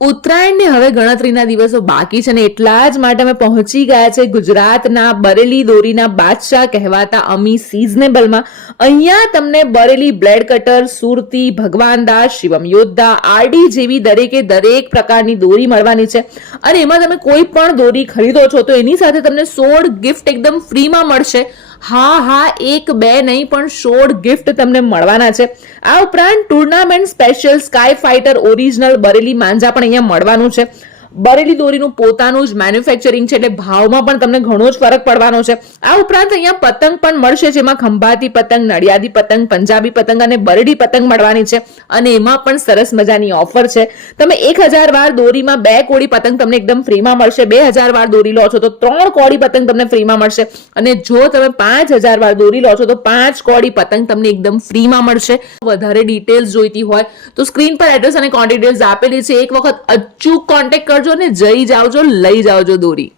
ઉત્તરાયણને હવે ગણતરીના દિવસો બાકી છે ને એટલા જ માટે અમે પહોંચી ગયા છે ગુજરાતના બરેલી દોરીના બાદશાહ કહેવાતા અમી સિઝનેબલમાં. અહીંયા તમને બરેલી બ્લેડ કટર, સુરતી, ભગવાન દાસ, શિવમ યોદ્ધા, આરડી જેવી દરેકે દરેક પ્રકારની દોરી મળવાની છે. અને એમાં તમે કોઈ પણ દોરી ખરીદો છો તો એની સાથે તમને 16 ગિફ્ટ એકદમ ફ્રીમાં મળશે. હા, એક બે નહીં પણ 16 ગિફ્ટ તમને મળવાના છે. આ ઉપરાંત tournament special sky fighter original Bareilly manja પણ અહીંયા મળવાનું છે. બરેલી દોરીનું પોતાનું જ મેન્યુફેક્ચરિંગ છે એટલે ભાવમાં પણ તમને ઘણો જ ફરક પડવાનો છે. આ ઉપરાંત અહીંયા પતંગ પણ મળશે, જેમાં ખંભાતી પતંગ, નડિયાદી પતંગ, પંજાબી પતંગ અને બરડી પતંગ મળવાની છે. અને એમાં પણ સરસ મજાની ઓફર છે. તમે 1000 વાર દોરીમાં 2 કોડી પતંગ તમને એકદમ ફ્રીમાં મળશે. 2000 વાર દોરી લો છો તો 3 કોડી પતંગ તમને ફ્રીમાં મળશે. અને જો તમે 5000 વાર દોરી લો છો તો 5 કોડી પતંગ તમને એકદમ ફ્રીમાં મળશે. વધારે ડિટેલ્સ જોઈતી હોય તો સ્ક્રીન પર એડ્રેસ અને કોન્ટેક્ટ ડિટેલ્સ આપેલી છે. એક વખત અચૂક કોન્ટેક્ટ કરજો ને જઈ જાવજો, લઈ જાવજો દોરી.